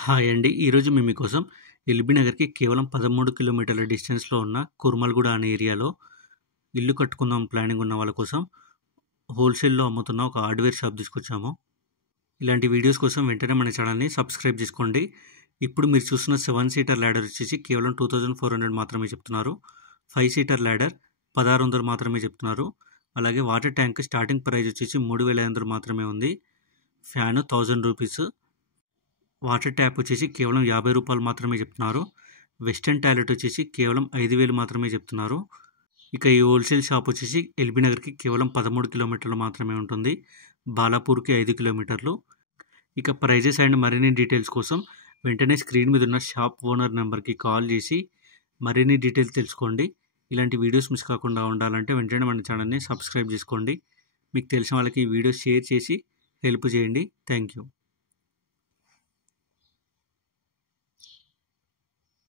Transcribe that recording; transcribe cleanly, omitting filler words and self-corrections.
Hi అండి. ఈరోజు మేము మీకోసం ఎల్బీ నగర్‌కి కేవలం 13 కిలోమీటర్ల డిస్టెన్స్‌లో ఉన్న కుర్మల్‌గూడ అనే ఏరియాలో ఇల్లు కట్టుకుందాం ప్లానింగ్ ఉన్న వాళ్ళ కోసం హోల్‌సేల్‌లో అమ్ముతున్న ఒక హార్డ్‌వేర్ షాప్ తీసుకొచ్చాము. ఇలాంటి వీడియోస్ కోసం వెంటనే మన ఛానల్‌ని సబ్స్క్రైబ్ చేసుకోండి. ఇప్పుడు మీరు చూస్తున్న 7 సీటర్ ల్యాడర్ వచ్చేసి కేవలం 2400 మాత్రమే చెప్తున్నారు. 5 సీటర్ ల్యాడర్ 1600 మాత్రమే చెప్తున్నారు. అలాగే వాటర్ ట్యాంక్ స్టార్టింగ్ ప్రైస్ వచ్చేసి 3500 మాత్రమే ఉంది. Fan 1000 rupees. వాటర్ ట్యాప్ వచ్చేసి కేవలం 50 రూపాయలు మాత్రమే చెప్తున్నారు. వెస్టర్న్ టాయిలెట్ వచ్చేసి కేవలం 5000 మాత్రమే చెప్తున్నారు. ఇక ఈ హోల్సేల్ షాప్ వచ్చేసి ఎల్బీ నగర్‌కి కేవలం 13 కిలోమీటర్లు మాత్రమే ఉంటుంది. బాలాపూర్‌కి 5 కిలోమీటర్లు. ఇక ప్రైజెస్ అండ్ మరిన్ని డీటెయిల్స్ కోసం వెంటనే స్క్రీన్ మీద ఉన్న షాప్ ఓనర్ నెంబర్‌కి కాల్ చేసి మరిన్ని డీటెయిల్స్ తెలుసుకోండి. ఇలాంటి వీడియోస్ మిస్ కాకుండా ఉండాలంటే వెంటనే మన ఛానల్‌ని సబ్స్క్రైబ్ చేసుకోండి. మీకు తెలిసిన వాళ్ళకి ఈ వీడియో షేర్ చేసి హెల్ప్ చేయండి. Thank you.